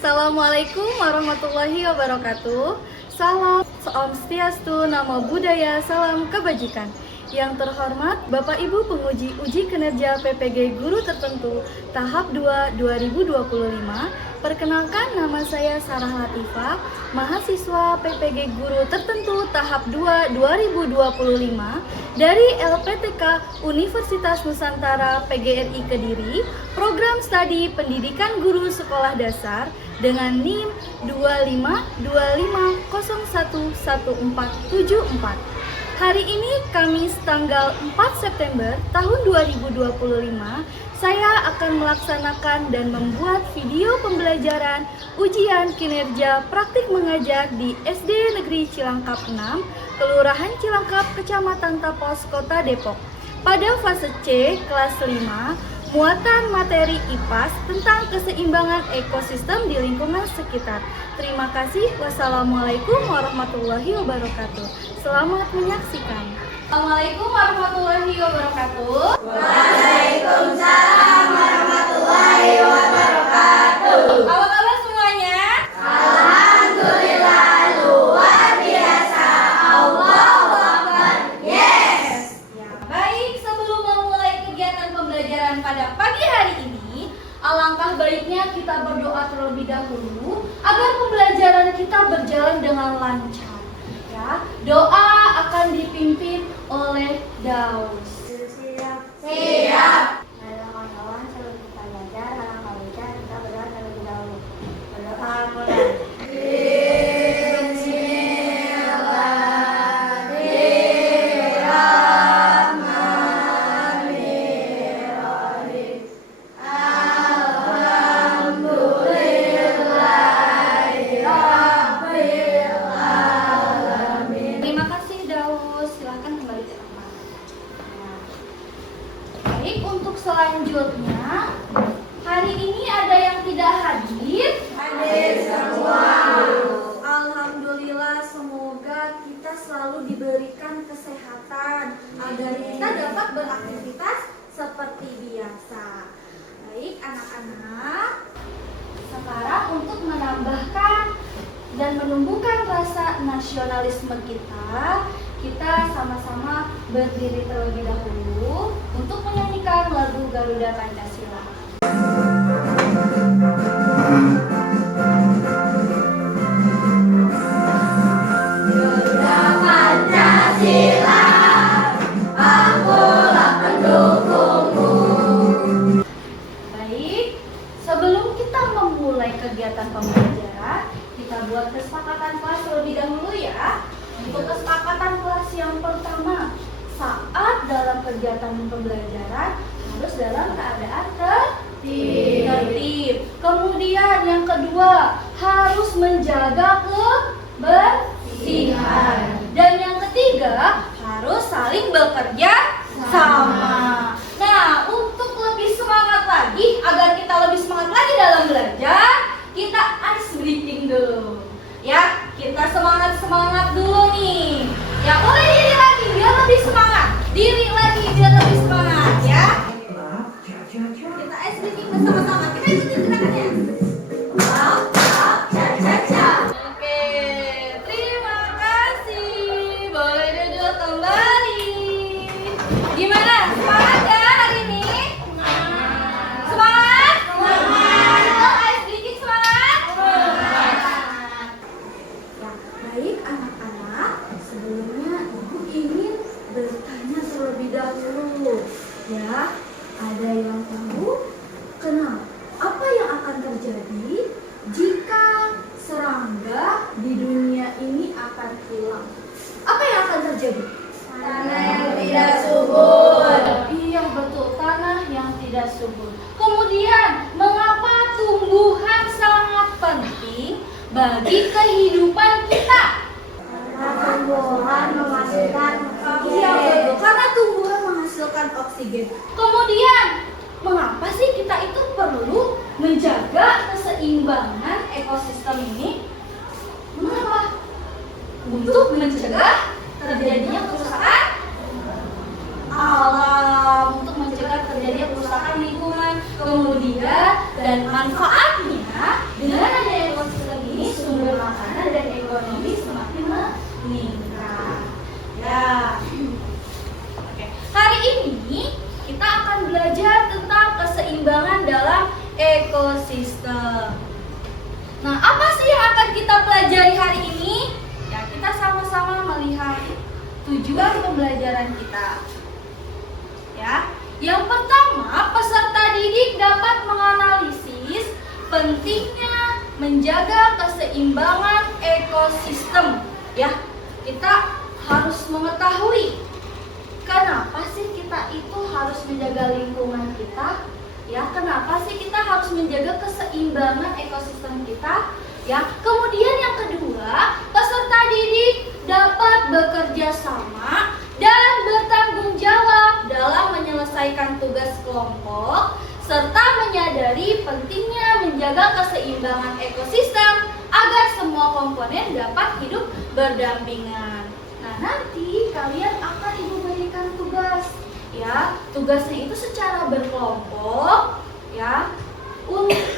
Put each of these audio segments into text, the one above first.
Assalamualaikum warahmatullahi wabarakatuh. Salam, Om Swastiastu, Namo Buddhaya, salam kebajikan. Yang terhormat Bapak Ibu penguji uji kinerja PPG Guru Tertentu tahap 2 2025. Perkenalkan, nama saya Sarah Latifah, mahasiswa PPG Guru Tertentu tahap 2 2025 dari LPTK Universitas Nusantara PGRI Kediri, program studi Pendidikan Guru Sekolah Dasar dengan NIM 2525011474. Hari ini Kamis tanggal 4 September tahun 2025, saya akan melaksanakan dan membuat video pembelajaran ujian kinerja praktik mengajar di SD Negeri Cilangkap 6, Kelurahan Cilangkap, Kecamatan Tapos, Kota Depok. Pada fase C, kelas 5, muatan materi IPAS tentang keseimbangan ekosistem di lingkungan sekitar. Terima kasih. Wassalamualaikum warahmatullahi wabarakatuh. Selamat menyaksikan. Assalamualaikum warahmatullahi wabarakatuh. Waalaikumsalam warahmatullahi wabarakatuh. Apa kabar semuanya? Alhamdulillah, luar biasa. Allahu Akbar. Yes. Ya, baik, sebelum memulai kegiatan pembelajaran pada pagi hari ini, alangkah baiknya kita berdoa terlebih dahulu agar pembelajaran kita berjalan dengan lancar. Ya, doa akan dipimpin oleh Daus. Siap. Kawan-kawan, sebelum kita belajar, alangkah baiknya kita berdoa terlebih dahulu. Berdoa mulai. Terima kasih Daus, silahkan kembali ke tempat. Baik, untuk selanjutnya, hari ini ada yang tidak hadir? Hadir semua. Alhamdulillah, semoga kita selalu diberikan kesehatan agar kita dapat beraktivitas seperti biasa. Baik, anak-anak, sekarang untuk menambahkan dan menumbuhkan rasa nasionalisme kita sama-sama berdiri terlebih dahulu untuk menyanyikan lagu Garuda Pancasila. Garuda Pancasila, akulah pendukungmu. Baik, sebelum kita memulai kegiatan pembelajaran, kita buat kesepakatan kelas terlebih dahulu ya. Untuk kesepakatan kelas yang pertama, saat dalam kegiatan pembelajaran harus dalam keadaan tertib. Kemudian yang kedua, harus menjaga kebersihan. Dan yang ketiga, harus saling bekerja sama. Nah, untuk lebih semangat lagi, agar kita lebih semangat lagi dalam belajar, kita ice breathing dulu. Ya, kita semangat dulu nih. Ya, mulai diri lagi biar lebih semangat. Diri lagi biar lebih semangat ya. Kita ice breathing bersama-sama. Kita ikutin gerakannya. Oke, terima kasih. Boleh duduk kembali. Gimana? Semangat ya hari ini? Semangat? Untuk ice breathing semangat? Ya, baik anak-anak. Sebelumnya Ibu ingin bertanya terlebih dahulu. Ya, ada yang tahu kenapa? Apa yang akan terjadi jika serangga di dunia ini akan hilang? Apa yang akan terjadi? Tanah yang tidak subur. Iya betul, tanah yang tidak subur. Kemudian, mengapa tumbuhan sangat penting bagi kehidupan kita? Karena tumbuhan menghasilkan Iya betul, karena tumbuhan menghasilkan oksigen. Kemudian, mengapa sih kita itu perlu menjaga keseimbangan ekosistem ini? Mengapa? Untuk mencegah terjadinya kerusakan alam, untuk mencegah terjadinya kerusakan lingkungan. Kemudian, dan manfaatnya dengan adanya ekosistem. Nah, apa sih yang akan kita pelajari hari ini? Ya, kita sama-sama melihat tujuan pembelajaran kita. Ya, yang pertama, peserta didik dapat menganalisis pentingnya menjaga keseimbangan ekosistem. Ya, kita harus mengetahui kenapa sih kita itu harus menjaga lingkungan kita. Ya, kenapa sih kita harus menjaga keseimbangan ekosistem kita? Ya, kemudian yang kedua, peserta didik dapat bekerja sama dan bertanggung jawab dalam menyelesaikan tugas kelompok serta menyadari pentingnya menjaga keseimbangan ekosistem agar semua komponen dapat hidup berdampingan. Nah, nanti kalian akan Ibu berikan tugas. Ya, tugasnya itu secara berkelompok. Ya,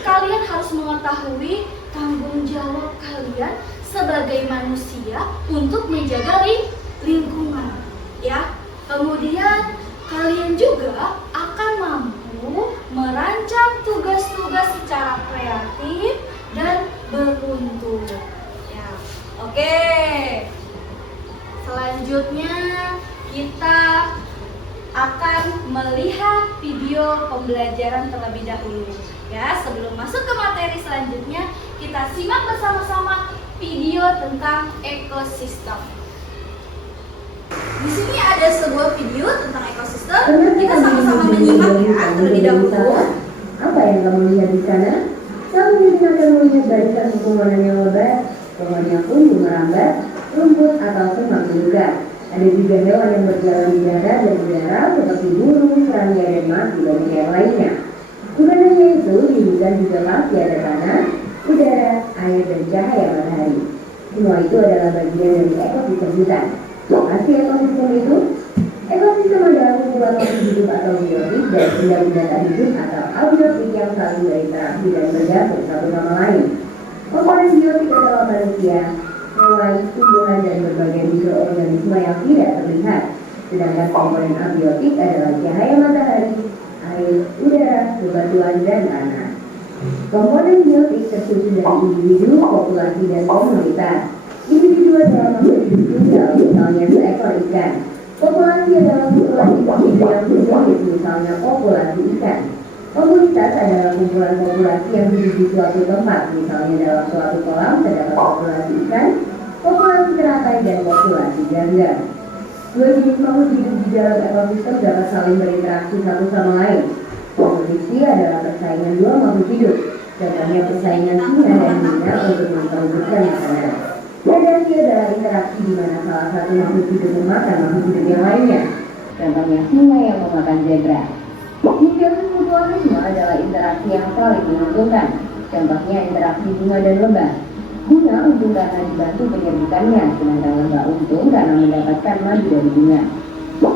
kalian harus mengetahui tanggung jawab kalian sebagai manusia untuk menjaga lingkungan. Ya, kemudian kalian juga akan mampu merancang tugas-tugas secara kreatif dan beruntung. Ya, oke. Selanjutnya kita akan melihat video pembelajaran terlebih dahulu. Ya, sebelum masuk ke materi selanjutnya, kita simak bersama-sama video tentang ekosistem. Di sini ada sebuah video tentang ekosistem. Kita sama-sama menyimak ya terlebih dahulu. Apa yang kamu lihat di sana? Kamu mungkin akan melihat barisan pepohonan yang lebat, pohonnya pun merambat, rumput atau semak belukar. Ada juga hewan yang berjalan di darat dan udara seperti burung, serangga, dan mati dan yang lainnya. Bukan hanya itu, di hutan juga masih ada tanah, udara, air, dan cahaya matahari. Semua itu adalah bagian dari ekosistem hutan. Apa sih ekosistem itu? Ekosistem adalah kumpulan makhluk hidup atau biotik dan benda-benda tak hidup atau abiotik yang saling berinteraksi dan bergantung satu sama lain. Komponen biotik adalah manusia, hewan, tumbuhan, dan berbagai mikroorganisme yang tidak terlihat. Sedangkan komponen abiotik adalah cahaya matahari, air, udara, bebatuan, dan tanah. Komponen biotik tersusun dari individu, populasi, dan komunitas. Individu adalah makhluk hidup tunggal, misalnya seekor ikan. Populasi adalah kumpulan individu yang sedikit, misalnya populasi ikan. Komunitas adalah kumpulan populasi yang hidup di suatu tempat, misalnya dalam suatu kolam terdapat populasi ikan, populasi teratai, dan populasi ganda. Dua jenis makhluk hidup di dalam ekosistem dapat saling berinteraksi satu sama lain. Kompetisi adalah persaingan dua makhluk hidup, contohnya persaingan singa dan hiena untuk memperebutkan makanan. Predasi adalah interaksi di mana salah satu makhluk hidup memakan makhluk hidup yang lainnya, contohnya singa yang memakan zebra. Simbiosis mutualisme adalah interaksi yang saling menguntungkan, contohnya interaksi bunga dan lebah. Bunga untung karena dibantu penyerbukannya, sedangkan lebah untung karena mendapatkan madu dari bunga.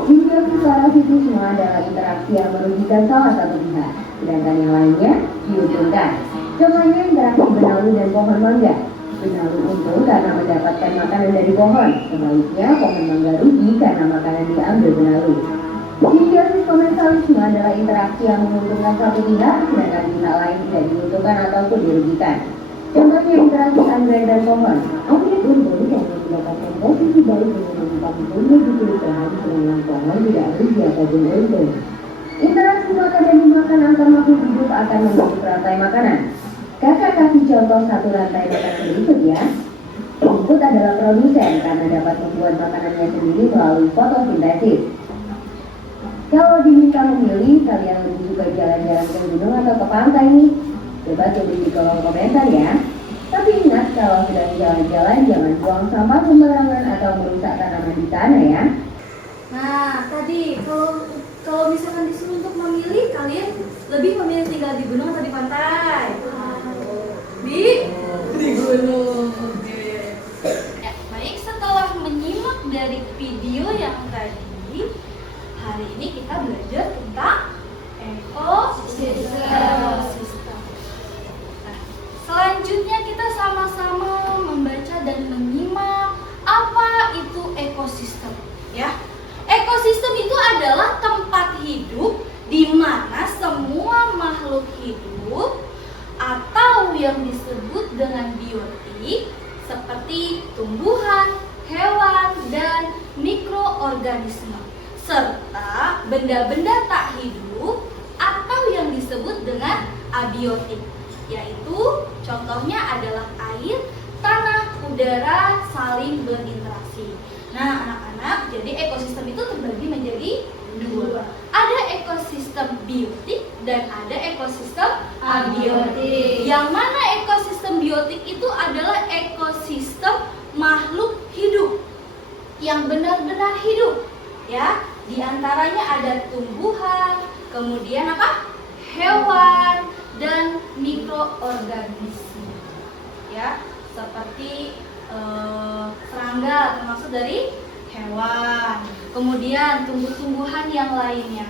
Simbiosis parasitisme adalah interaksi yang merugikan salah satu pihak, sedangkan yang lainnya diuntungkan. Contohnya interaksi benalu dan pohon mangga. Benalu untung karena mendapatkan makanan dari pohon, sebaliknya pohon mangga rugi karena makanan diambil benalu. Simbiosis komensalisme adalah interaksi yang menguntungkan satu pihak, sedangkan pihak lain tidak diuntungkan ataupun dirugikan. Contohnya interaksi anggrek dan pohon. Anggrek untung karena mendapatkan posisi baik dengan menyimpan tumbuh di kulit pohon, sedangkan pohon tidak rugi ataupun untung. Interaksi makan dan dimakan antar makhluk hidup akan membentuk rantai makanan. Kakak kasih contoh satu rantai makanan berikut ya. Rumput adalah produsen karena dapat membuat makanannya sendiri melalui fotosintesis. Kalau diminta memilih, kalian lebih suka jalan-jalan ke gunung atau ke pantai nih? Coba tulis di kolom komentar ya. Tapi ingat, kalau sedang jalan-jalan jangan buang sampah sembarangan atau merusak tanaman di sana ya. Nah, tadi kalau misalkan disuruh untuk memilih, kalian lebih memilih tinggal di gunung atau di pantai? Di gunung. Oke. Ya, baik, setelah menyimak dari video yang tadi, hari ini kita belajar tentang ekosistem. Nah, selanjutnya kita sama-sama membaca dan menyimak apa itu ekosistem, ya. Ekosistem itu adalah tempat hidup di mana semua makhluk hidup yang disebut dengan biotik seperti tumbuhan, hewan, dan mikroorganisme, serta benda-benda tak hidup atau yang disebut dengan abiotik, yaitu contohnya adalah air, tanah, udara saling berinteraksi. Nah, anak-anak, jadi ekosistem itu terbagi menjadi dua. Ada ekosistem biotik dan ada ekosistem abiotik. Yang mana ekosistem biotik itu adalah ekosistem makhluk hidup yang benar-benar hidup, ya. Di antaranya ada tumbuhan, kemudian apa? Hewan dan mikroorganisme, ya, seperti serangga termasuk dari hewan, kemudian tumbuh-tumbuhan yang lainnya.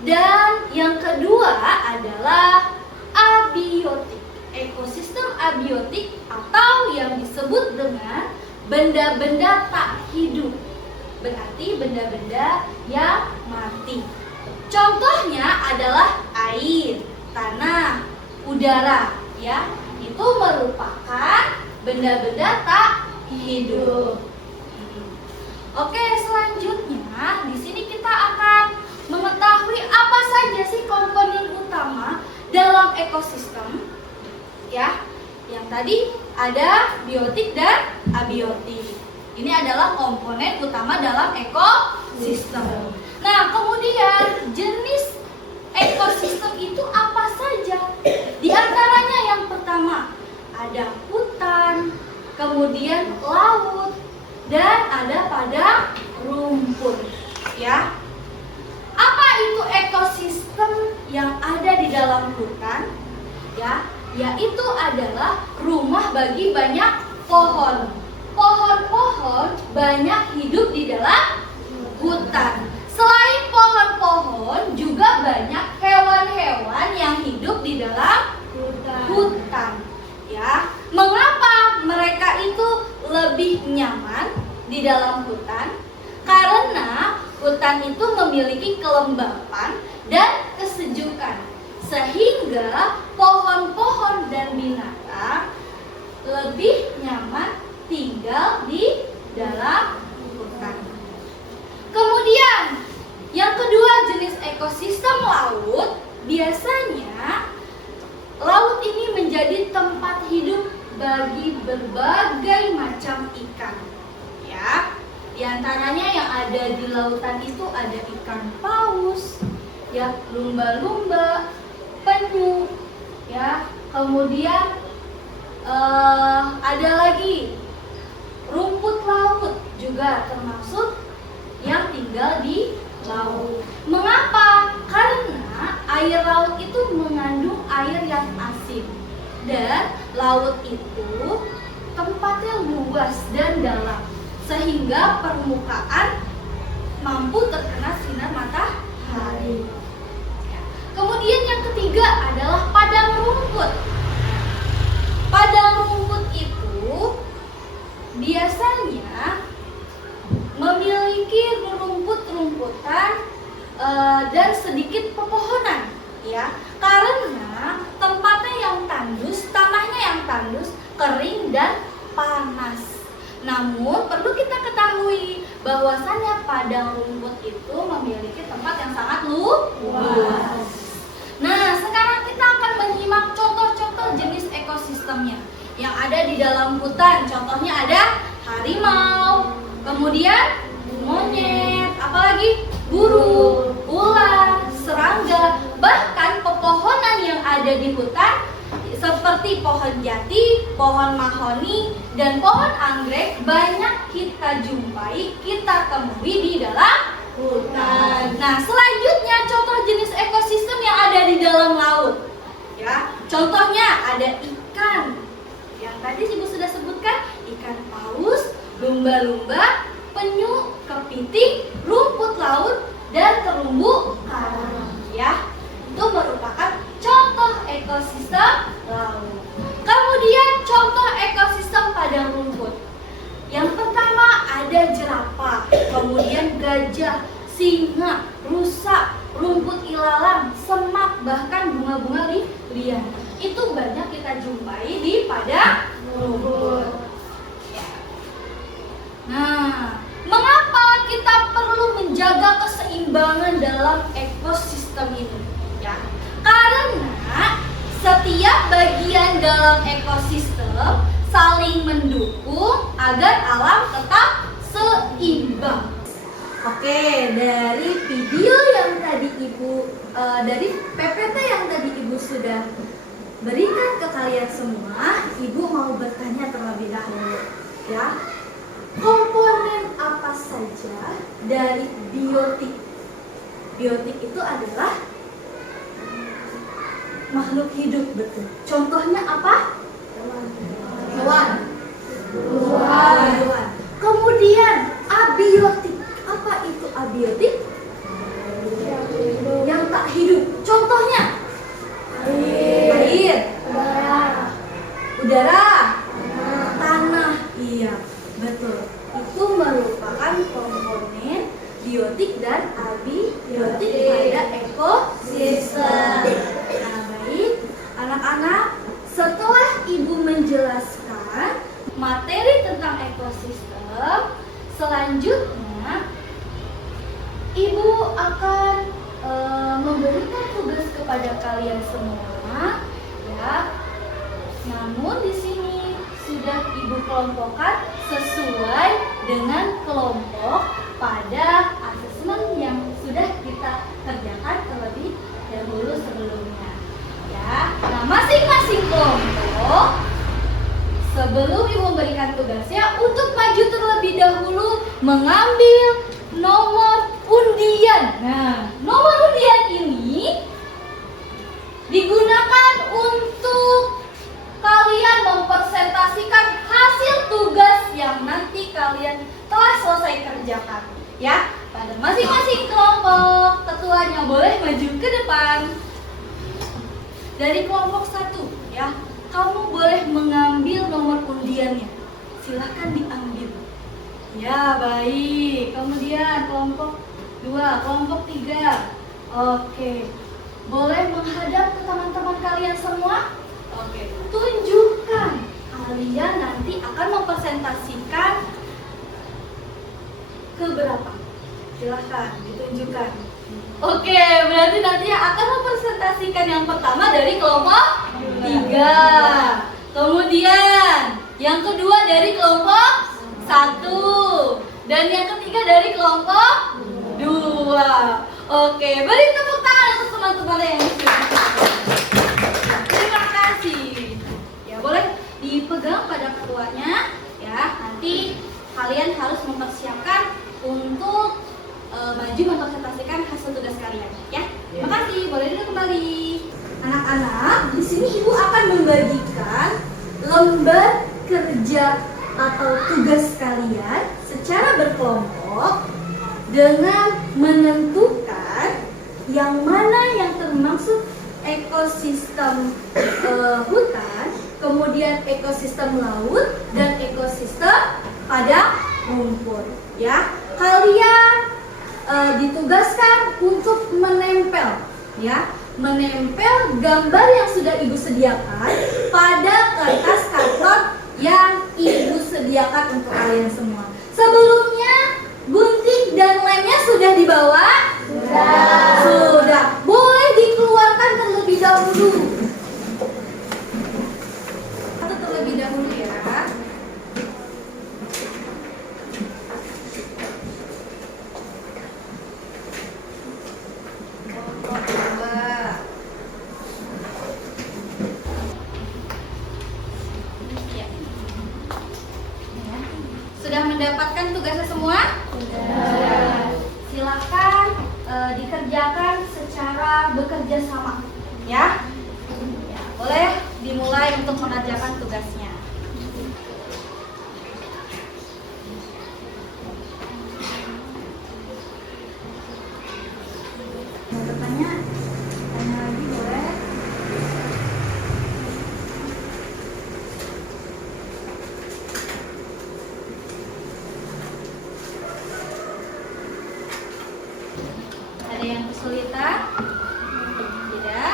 Dan yang kedua adalah abiotik. Ekosistem abiotik atau yang disebut dengan benda-benda tak hidup, berarti benda-benda yang mati. Contohnya adalah air, tanah, udara, ya. Itu merupakan benda-benda tak hidup. Oke, selanjutnya di sini kita akan mengetahui apa saja sih komponen utama dalam ekosistem, ya. Yang tadi ada biotik dan abiotik. Ini adalah komponen utama dalam ekosistem. Nah, kemudian jenis ekosistem itu apa saja? Di antaranya yang pertama ada hutan, kemudian laut, dan ada padang rumput, ya. Apa itu ekosistem yang ada di dalam hutan? Ya, yaitu adalah rumah bagi banyak pohon. Pohon-pohon banyak hidup di dalam hutan. Selain pohon-pohon, juga banyak hewan-hewan yang hidup di dalam hutan. Ya, mengapa mereka itu lebih nyaman di dalam hutan? Karena hutan itu memiliki kelembapan dan kesejukan, sehingga pohon-pohon dan binatang lebih nyaman tinggal di dalam hutan. Kemudian, yang kedua jenis ekosistem laut, biasanya laut ini menjadi tempat hidup bagi berbagai macam ikan, ya. Di antaranya yang ada di lautan itu ada ikan paus, ya, lumba-lumba, penyu, ya. Kemudian ada lagi rumput laut juga termasuk yang tinggal di laut. Mengapa? Karena air laut itu mengandung air yang asin, dan laut itu tempatnya luas dan dalam, sehingga permukaan mampu terkena sinar matahari. Kemudian yang ketiga adalah padang rumput. Padang rumput itu biasanya memiliki rumput-rumputan dan sedikit pepohonan, ya, karena tempatnya yang tandus, tanahnya yang tandus, kering dan panas. Namun perlu kita ketahui bahwasannya padang rumput itu memiliki tempat yang sangat luas. Nah, sekarang kita akan menyimak contoh-contoh jenis ekosistemnya yang ada di dalam hutan. Contohnya ada harimau, kemudian monyet, apalagi burung, ular, serangga, bahkan pepohonan yang ada di hutan seperti pohon jati, pohon mahoni, dan pohon anggrek banyak kita jumpai, kita temui di dalam hutan. Nah, selanjutnya contoh jenis ekosistem yang ada di dalam laut, ya. Contohnya ada ikan. Yang tadi Ibu sudah sebutkan, ikan paus, lumba-lumba, penyu, kepiting, rumput laut, dan terumbu karang, ya. Itu merupakan contoh ekosistem laut. Kemudian contoh ekosistem padang rumput. Yang pertama ada jerapah, kemudian gajah, singa, rusa, rumput ilalang, semak, bahkan bunga-bunga liar. itu banyak kita jumpai di padang rumput. Ya. Nah, mengapa kita perlu menjaga keseimbangan dalam ekosistem ini? Ya, karena setiap bagian dalam ekosistem saling mendukung agar alam tetap seimbang. Oke, dari video yang tadi dari PPT yang tadi Ibu sudah berikan ke kalian semua, Ibu mau bertanya terlebih dahulu, ya. Komponen apa saja dari biotik? Biotik itu adalah makhluk hidup, betul. Contohnya apa? Hewan. Hewan. Kemudian abiotik. Apa itu abiotik? Yang tak hidup. Contohnya? Air. Udara. Tanah. Iya, betul. Itu merupakan komponen biotik dan abiotik pada ekosistem. Nah, baik, anak-anak, setelah Ibu menjelaskan materi tentang ekosistem, selanjutnya Ibu akan memberikan tugas kepada kalian semua, ya. Namun di sini sudah Ibu kelompokkan sesuai dengan kelompok pada asesmen yang sudah kita kerjakan terlebih dahulu sebelumnya. Ya, nah masing-masing kelompok sebelum Ibu memberikan tugasnya untuk maju terlebih dahulu mengambil nomor undian. Nah, nomor undian ini digunakan untuk kalian mempresentasikan hasil tugas yang nanti kalian telah selesai kerjakan, ya. Pada masing-masing kelompok, ketuanya boleh maju ke depan. Dari kelompok 1, ya, kamu boleh mengambil nomor undiannya. Silahkan diambil. Ya, baik. Kemudian kelompok 2, kelompok 3. Oke. Boleh menghadap ke teman-teman kalian semua? Oke. Tunjukkan. Kalian nanti akan mempresentasikan ke berapa? Silahkan ditunjukkan. Oke, berarti nanti akan mempresentasikan yang pertama dari kelompok 3. Kemudian yang kedua dari kelompok 1. Dan yang ketiga dari kelompok 2. Oke, beri tepuk tangan untuk teman-teman yang di sini. Terima kasih. Ya, boleh dipegang pada ketuanya, ya. Nanti kalian harus mempersiapkan untuk maju mempresentasikan hasil tugas kalian, ya. Terima kasih. Boleh duduk kembali. Anak-anak, di sini Ibu akan membagikan lembar kerja atau tugas kalian secara berkelompok dengan menentukan yang mana yang termasuk ekosistem hutan, kemudian ekosistem laut dan ekosistem padang rumput, ya. Kalian ditugaskan untuk menempel, ya, menempel gambar yang sudah Ibu sediakan pada kertas karton yang Ibu sediakan untuk kalian semua. Sebelumnya gunting dan lemnya sudah dibawa? Sudah. Boleh dikeluarkan terlebih dahulu. Atau terlebih dahulu, ya. Sudah mendapatkan tugasnya semua? Sudah. Silakan dikerjakan secara bekerja sama, ya. Ya, boleh dimulai untuk mengerjakan tugasnya. Mau bertanya? Tanya lagi boleh. Ada yang kesulitan? Tidak?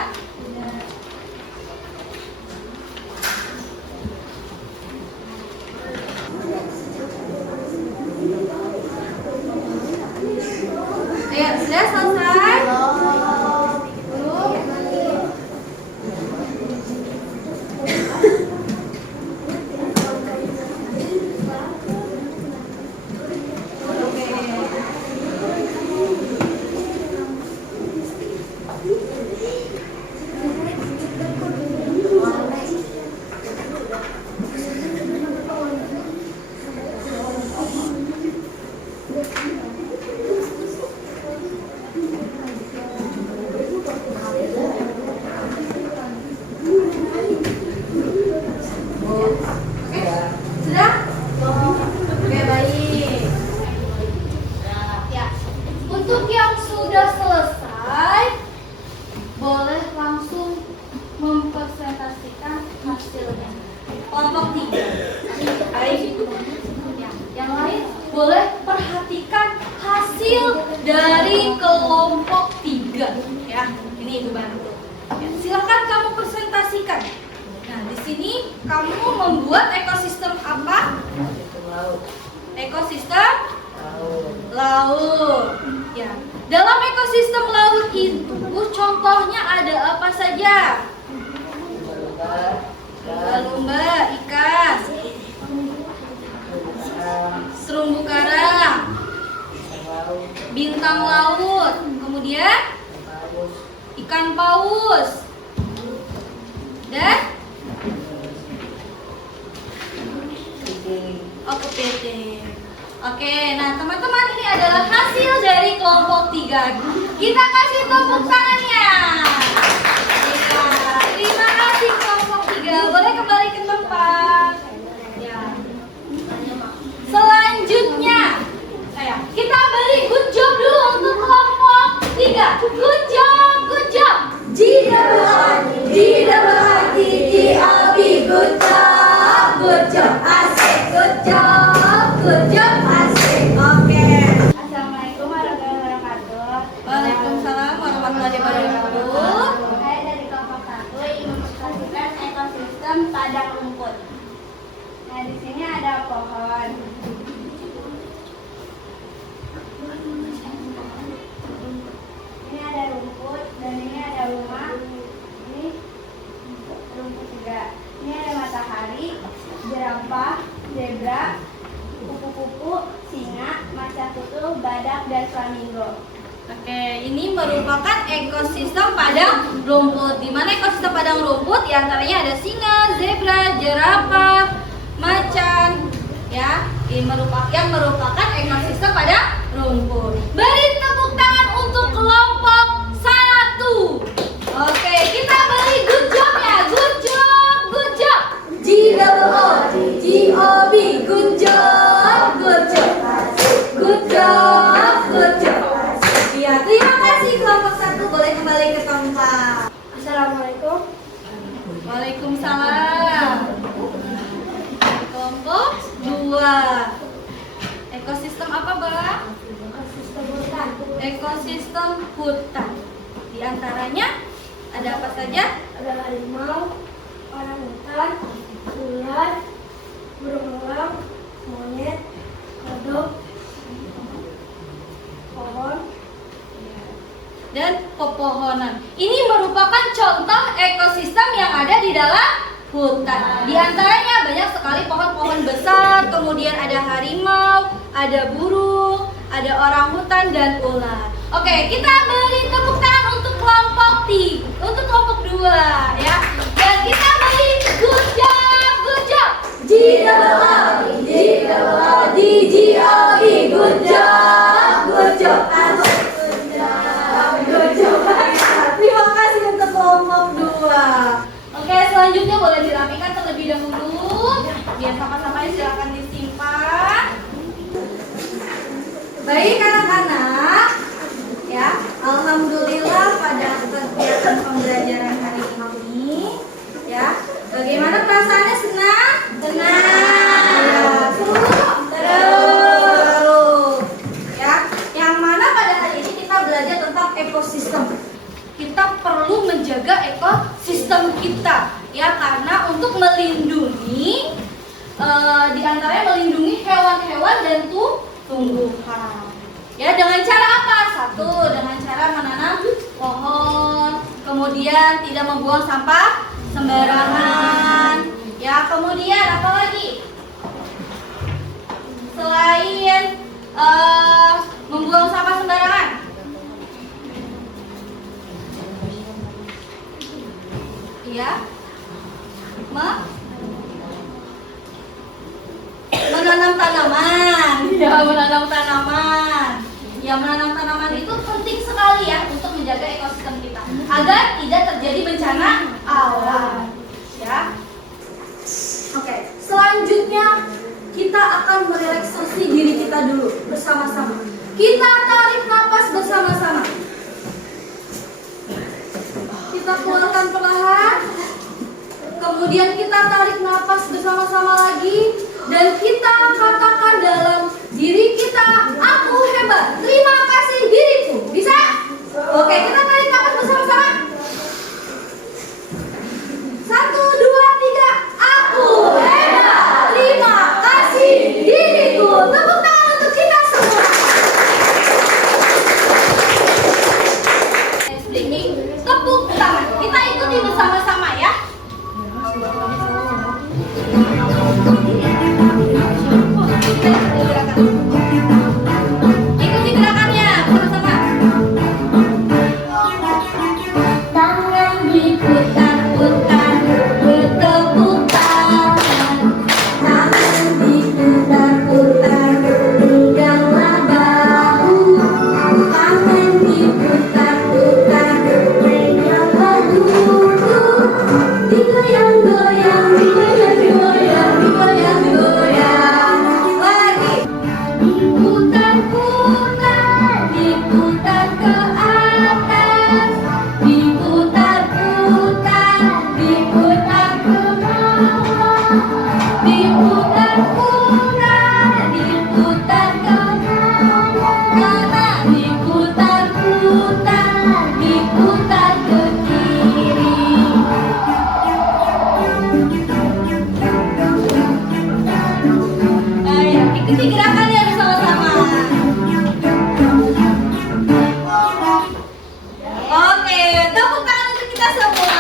hasilnya. Kelompok 3. Baik. Ya, yang lain boleh perhatikan hasil dari kelompok 3. Ya, ini Ibu bantu. Ya, silakan kamu presentasikan. Nah, di sini kamu membuat ekosistem apa? Ekosistem laut. Ya. Dalam ekosistem laut itu contohnya ada apa saja? Lumba-lumba, ikan, terumbu karang, bintang laut, kemudian ikan paus, dan kepiting. Oke, nah teman-teman, ini adalah hasil dari kelompok 3. Kita kasih tepuk tangannya. Ya, terima kasih kelompok 3. Boleh kembali ke tempat. Ya. Selanjutnya, kita beri good job dulu untuk kelompok 3. Good job, good job. G-double-I-G-double-I-T-G-O-B. Good job, good job. Asik, good job, good job. Asik. Oke. Assalamualaikum warahmatullahi wabarakatuh. Waalaikumsalam warahmatullahi wabarakatuh. Saya dari kelompok 1 ingin mempresentasikan ekosistem padang rumput. Nah, di sini ada pohon. Ini ada rumput dan ini ada rumah. Ini rumput juga. Ini ada matahari, jerapah, zebra, kupu-kupu, singa, macan tutul, badak, dan flamingo. Oke, ini merupakan ekosistem padang rumput. Di mana ekosistem padang rumput? Di antaranya ada singa, zebra, jerapah, macan, ya. Ini merupakan ekosistem padang rumput. Beri tepuk tangan untuk kelompok 1. Oke, kita beri good job ya. Good job, good job. G-O-O-G-O-B. Good job, good job. Good job, good job. Ya, terima kasih kelompok 1. Boleh kembali ke tempat. Assalamualaikum. Waalaikumsalam. Kelompok 2. Ekosistem apa, Bang? Ekosistem hutan. Ekosistem hutan. Di antaranya ada apa saja? Ada harimau, orangutan, ular, burung elang, monyet, kodok, pohon. Dan pepohonan. Ini merupakan contoh ekosistem yang ada di dalam hutan. Di antaranya banyak sekali pohon-pohon besar, kemudian ada harimau, ada burung, ada orangutan dan ular. Oke, kita beri tepuk tangan untuk kelompok 2 ya. Dan kita beri good job, good job. G-O-O-D-G-O-E, good job, good job. Terima kasih untuk kelompok 2. Oke, selanjutnya boleh dirapikan terlebih dahulu. Biar sampah-sampahnya silakan disimpan. Baik anak-anak, ya, alhamdulillah pada kegiatan pembelajaran hari ini, ya, bagaimana perasaannya? Senang? Senang. Seru. Ya, yang mana pada hari ini kita belajar tentang ekosistem. Kita perlu menjaga ekosistem kita, ya, karena untuk melindungi, diantaranya melindungi hewan-hewan dan tumbuhan. Ya, dengan cara apa? 1, dengan cara menanam pohon, kemudian tidak membuang sampah sembarangan. Ya, kemudian apa lagi? Selain membuang sampah sembarangan, ya, menanam tanaman. Ya, menanam tanaman. Ya, menanam tanaman itu penting sekali ya untuk menjaga ekosistem kita agar tidak terjadi bencana alam. Ya. Oke, selanjutnya kita akan merelaksasi diri kita dulu bersama-sama. Kita tarik nafas bersama-sama. Kita keluarkan perlahan. Kemudian kita tarik nafas bersama-sama lagi dan kita katakan dalam diri kita, aku hebat, terima kasih diriku. Bisa? Oke, kita tarik nafas bersama-sama. 1, 2, 3, aku hebat, terima kasih diriku. Tepuk tangan untuk kita semua. Speaking, tepuk tangan. Kita ikuti bersama-sama ya. Ikuti gerakannya bersama. Tangan diputar-putar, bertepuk tangan. Tangan diputar-putar, teganglah bahu. Tangan diputar-putar, teganglah lutut. Digoyang-goyang, digoyang-goyang, digoyang-goyang. Lagi. Diputar-putar, diputar ke atas. Diputar-putar, diputar ke bawah. Diputar-putar, diputar ke kanan. Diputar-putar, diputar ke kiri. Ayo, ikuti gerakannya bersama-sama. Oke, tepuk tangan untuk kita semua.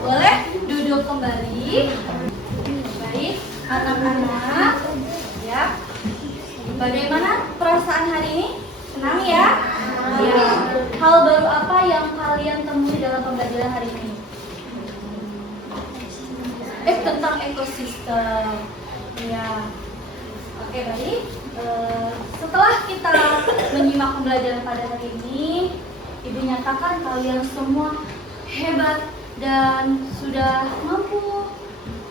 Boleh duduk kembali. Baik, anak-anak. Ya. Bagaimana perasaan hari ini? Senang ya? Ya. Hal baru apa yang kalian temui dalam pembelajaran hari ini? Tentang ekosistem. Ya. Oke, baik. Setelah kita menyimak pembelajaran pada hari ini, Ibu nyatakan kalian semua hebat dan sudah mampu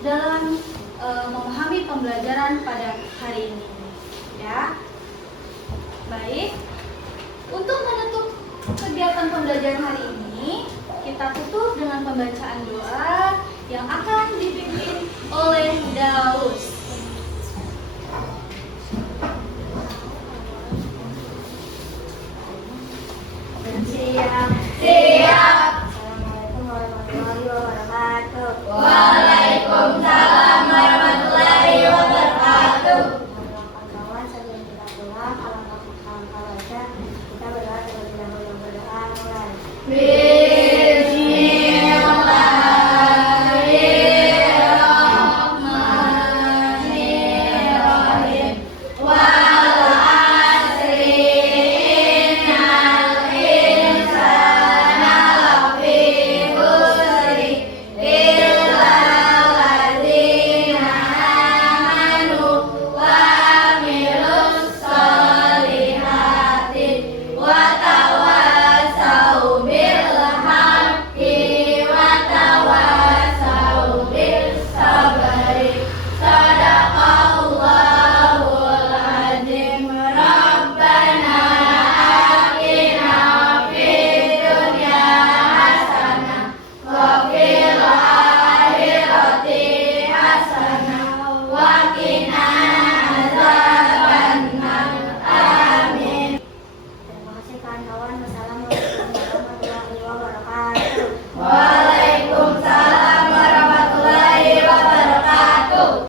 dalam memahami pembelajaran pada hari ini. Ya. Baik. Untuk menutup kegiatan pembelajaran hari ini, kita tutup dengan pembacaan doa yang akan dipimpin oleh Daus. Siap.